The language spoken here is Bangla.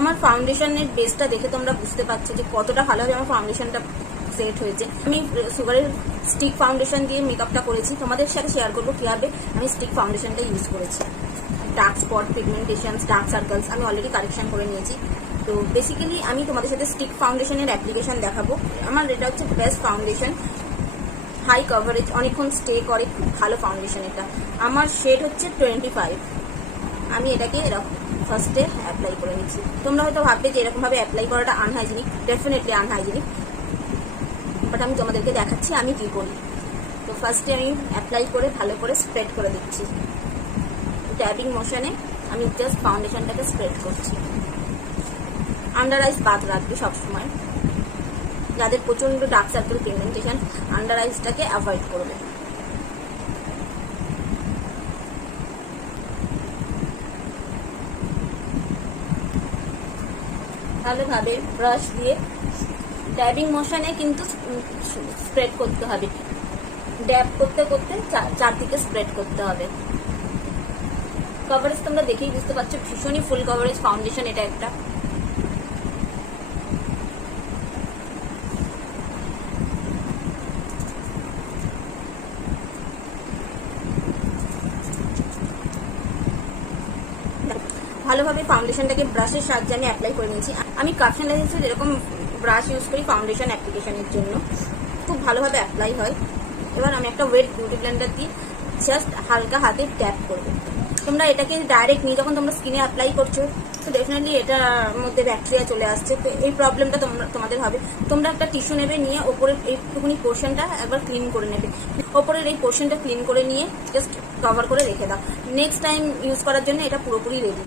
আমার ফাউন্ডেশনের বেসটা দেখে তোমরা বুঝতে পারছো যে কতটা ভালোভাবে আমার ফাউন্ডেশনটা সেট হয়েছে। আমি সুগারের স্টিক ফাউন্ডেশন দিয়ে মেকআপটা করেছি, তোমাদের সাথে শেয়ার করবো কিভাবে আমি স্টিক ফাউন্ডেশনটা ইউজ করেছি। ডার্ক স্পট, পিগমেন্টেশনস, ডার্ক সার্কেলস আমি অলরেডি কারেকশন করে নিয়েছি। তো বেসিক্যালি আমি তোমাদের সাথে স্টিক ফাউন্ডেশনের অ্যাপ্লিকেশন দেখাবো। আমার এটা হচ্ছে বেস্ট ফাউন্ডেশন, হাই কভারেজ, অনেকক্ষণ স্টে করে, খুব ভালো ফাউন্ডেশন এটা। আমার শেড হচ্ছে 25। আমি এটাকে এরকম ফার্স্টে অ্যাপ্লাই করে নিচ্ছি। তোমরা হয়তো ভাববে যে এরকমভাবে অ্যাপ্লাই করাটা আনহাইজিনিক, ডেফিনেটলি আনহাইজিনিক, বাট আমি তোমাদেরকে দেখাচ্ছি আমি কি করি। তো ফার্স্টে আমি অ্যাপ্লাই করে ভালো করে স্প্রেড করে দিচ্ছি। ট্যাবিং মোশনে আমি জাস্ট ফাউন্ডেশনটাকে স্প্রেড করছি। আন্ডার আইস বাদ রাখবে সবসময়, যাদের প্রচন্ড ডার্ক সার্কেল, পিগমেন্টেশন, আন্ডার আইসটাকে অ্যাভয়েড করবে। ভালোভাবে ব্রাশ দিয়ে ড্যাবিং মোশনে কিন্তু স্প্রেড করতে হবে, ড্যাব করতে করতে চারদিকে স্প্রেড করতে হবে। কভারেজ তোমরা দেখেই বুঝতে পারছো, ভীষণই ফুল কভারেজ ফাউন্ডেশন এটা একটা। ভালোভাবে ফাউন্ডেশনটাকে ব্রাশের সাহায্যে আমি অ্যাপ্লাই করে নিয়েছি। আমি কাপশন লাইসেন্সের এরকম ব্রাশ ইউজ করি ফাউন্ডেশন অ্যাপ্লিকেশনের জন্য, খুব ভালোভাবে অ্যাপ্লাই হয়। এবার আমি একটা ওয়েট বিউটি ব্লেন্ডার দিয়ে জাস্ট হালকা হাতে ট্যাপ করবো। তোমরা এটাকে ডাইরেক্ট নিয়ে যখন তোমরা স্কিনে অ্যাপ্লাই করছো, তো ডেফিনেটলি এটার মধ্যে ব্যাকটেরিয়া চলে আসছে। তো এই প্রবলেমটা তোমাদের হবে। তোমরা একটা টিস্যু নেবে, নিয়ে ওপরের এইটুকুনি পোর্শনটা একবার ক্লিন করে নেবে। ওপরের এই পোর্শনটা ক্লিন করে নিয়ে জাস্ট কভার করে রেখে দাও। নেক্সট টাইম ইউজ করার জন্য এটা পুরোপুরি রেডি।